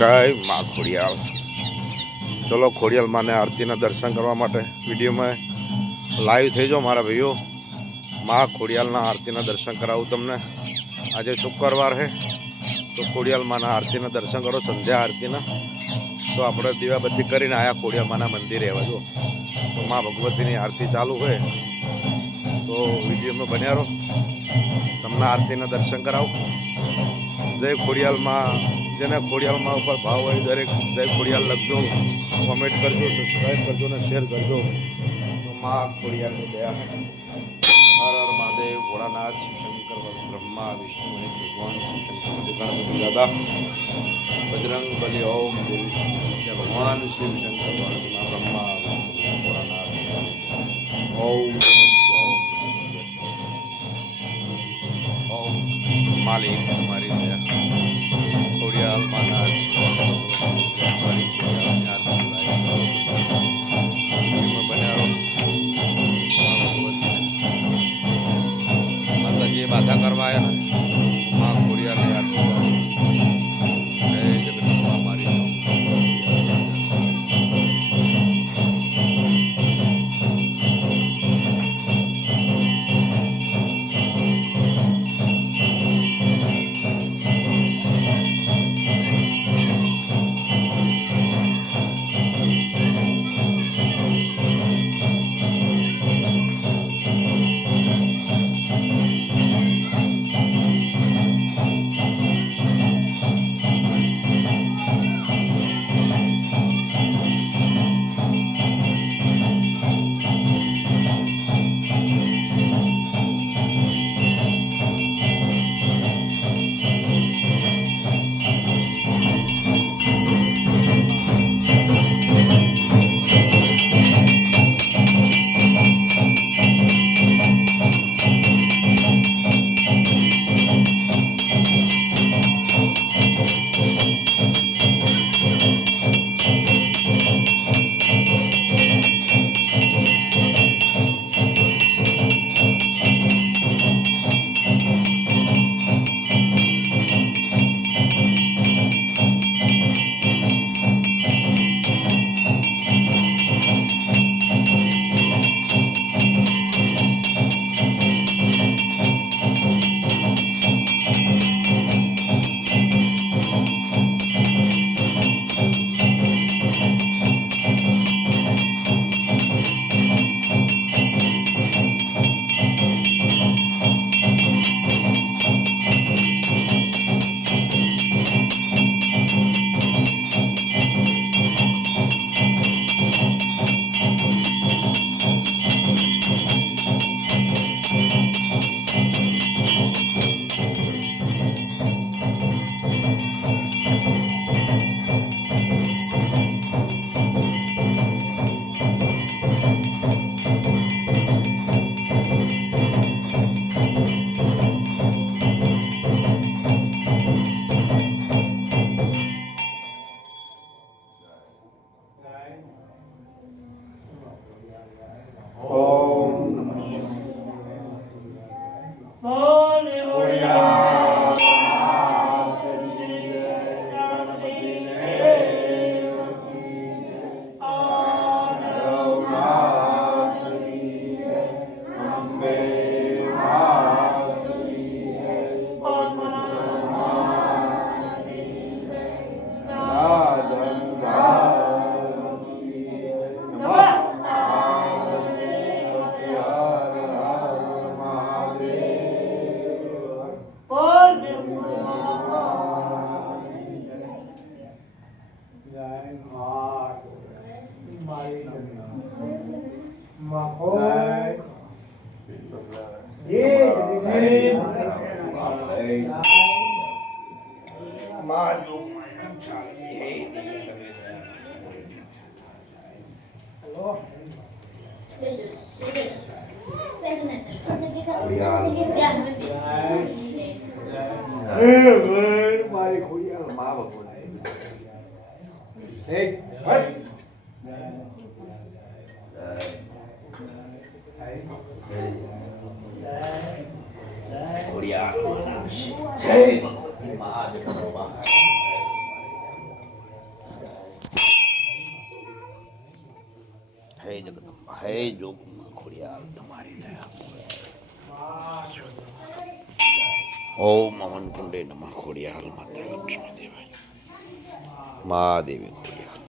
ગાય માં ખોડિયાલ. ચલો ખોડિયાલ માને આરતીના દર્શન કરવા માટે વિડીયોમાં લાઈવ થઈ જાઓ મારા ભાઈઓ. માં ખોડિયાલના આરતીના દર્શન કરાવું તમને. આજે શુક્રવાર છે તો ખોડિયાલ માના આરતીના દર્શન કરો, સંધ્યા આરતીના. તો આપણે દીવાબત્તી કરીને આયા ખોડિયાલ માના મંદિરે આવ્યા જો. તો માં ભગવતીની આરતી ચાલુ હોય તો વિડીયોમાં બન્યા રહો, તમને આરતીના દર્શન કરાવું. જય ખોડિયાલમાં. જેને ખોડિયાલમાં ઉપર ભાવ હોય દરેક જય ખોડિયાલ લખજો, કોમેન્ટ કરજો, સબસ્ક્રાઈબ કરજો ને શેર કરજો. તો માં ખોડિયાલની દયા. હર હર મહાદેવ, ભોળાનાથ, શંકર બ્રહ્મા વિષ્ણુ મહેશ ભગવાન શંકર ગણપતિ દાદા, બજરંગ બલી, ઓમ દેવી ભગવાન શિવ શંકર બ્રહ્મા વિષ્ણુ ભોળાનાથ, ઓમ ઓમ માલિક તમારી દયા. ખોડિયાલ માના માતાજી બાધા કરવા આવ્યા માં ખોડિયાલની આરતી. જય જગન્નાથ મારી. મારી ખોડિયાલ માં ભગવાન. ખોડિયાલ જય ભગવતી મા જગદંબા. હે જગદંબા હે જોગમાં ખોડિયાલ તમારી દયા ઓમ મમન કુંડે નમઃ ખોડિયાલ માતા લક્ષ્મી દેવાય મહાદેવી ખોડિયાલ